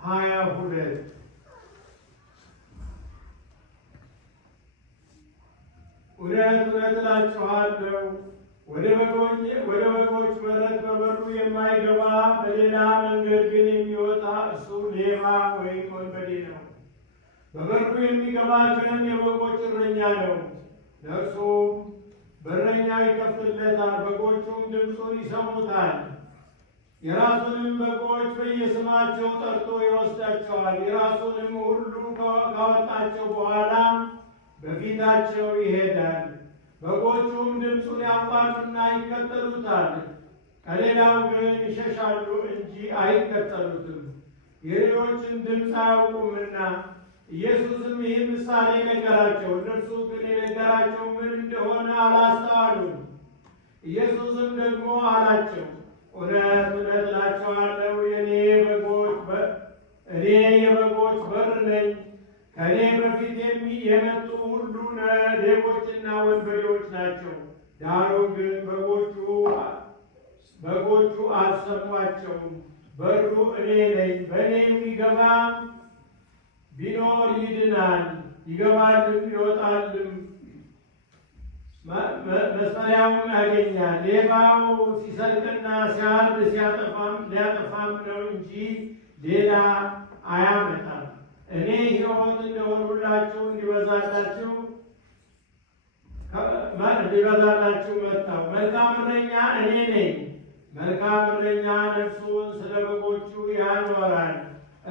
22 እውነት እውነት እላችኋለሁ ወደ በጎች በረት በበሩ የማይገባ በሌላ መንገድ ግን የሚወጣ እሱ ሌባ ወይም ወንበዴ ነው። በበሩ የሚገባ ግን የበጎች እረኛ ነው። ለእርሱም በረኛው ይከፍትለታል፣ በጎቹም ድምፁን ይሰሙታል። የራሱንም በጎች በየስማቸው ጠርቶ ይወስዳቸዋል። የራሱንም ሁሉ ካወጣቸው በኋላ በፊታቸው ይሄዳል። በጎቹም ድምፁን ያውቃሉና ይከተሉታል። ከሌላው ግን ይሸሻሉ እንጂ አይከተሉትም፣ የሌሎችን ድምፅ አያውቁምና። ኢየሱስም ይህ ምሳሌ ነገራቸው፣ እነርሱ ግን የነገራቸው ምን እንደሆነ አላስተዋሉም። ኢየሱስም ደግሞ አላቸው፣ እውነት እውነት እላችኋለሁ እኔ የበጎች በር ነኝ። ከእኔ በፊት የመጡ ሁሉ ሌቦችና ወንበዴዎች ናቸው። ዳሩ ግን በጎቹ አልሰሟቸውም። በሩ እኔ ነኝ። በእኔ የሚገባ ቢኖር ይድናል፣ ይገባልም ይወጣልም መስፈሪያውን ያገኛል። ሌባው ሲሰርቅና ሲያርድ ሊያጠፋም ነው እንጂ ሌላ አያመጣም። እኔ ሕይወት እንደሆኑላችሁ እንዲበዛላችሁ መጣሁ። መልካም እረኛ እኔ ነኝ። መልካም እረኛ ነፍሱን ስለ በጎቹ ያኖራል።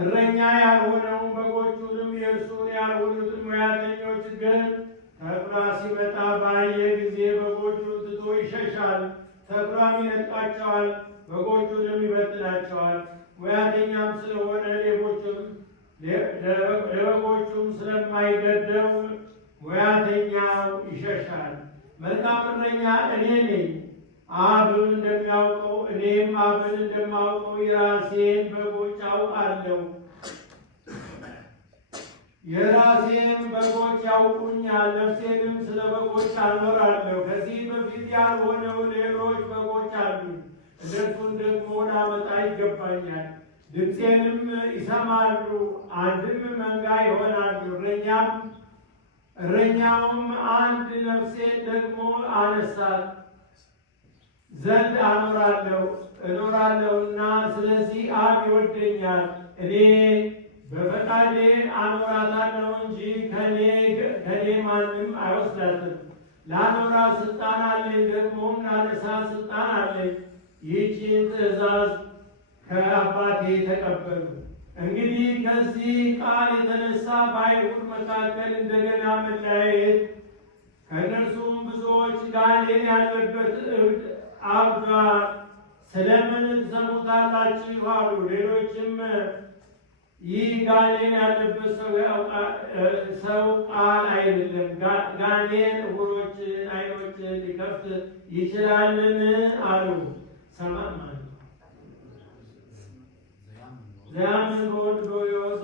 እረኛ ያልሆነውን በጎቹንም የእርሱን ያልሆኑትን ሙያተኞች ግን ተኩላ ሲመጣ ባየ ጊዜ በጎቹን ትቶ ይሸሻል። ተኩላም ይነጥቃቸዋል፣ በጎቹንም ይበትናቸዋል። ሙያተኛም ስለሆነ ለበጎቹም ስለማይገደው ሙያተኛው ይሸሻል። መልካም እረኛ እኔ ነኝ። አብ እንደሚያውቀው እኔም አብን እንደማውቀው የራሴን በጎች አውቃለሁ፣ የራሴን በጎች ያውቁኛል። ነፍሴንም ስለ በጎች አኖራለሁ። ከዚህ በፊት ያልሆነው ሌሎች በጎች አሉ፣ እነርሱን ደግሞ ላመጣ ይገባኛል። ድምፄንም ይሰማሉ፣ አንድም መንጋ ይሆናሉ። እረኛውም አንድ ነፍሴን ደግሞ አነሳት ዘንድ እኖራለሁና፣ ስለዚህ አብ ይወደኛል። እኔ በፈቃዴ አኖራታለሁ እንጂ ከኔ ማንም አይወስዳትም። ላኖራት ስልጣን አለኝ፣ ደግሞም ላነሳ ስልጣን አለኝ። ይህችን ትእዛዝ ከአባቴ ተቀበሉ። እንግዲህ ከዚህ ቃል የተነሳ በአይሁድ መካከል እንደገና መለያየት፣ ከእነርሱም ብዙዎች ጋኔን ያለበት እብድ አብዷል፣ ስለምን ትሰሙታላችሁ አሉ። ሌሎችም ይህ ጋኔን ያለበት ሰው ቃል አይደለም፣ ጋኔን ዕውሮችን ዓይኖችን ሊከፍት ይችላልን አሉ። ሰማማ ዘያምን በወልድ በሕይወት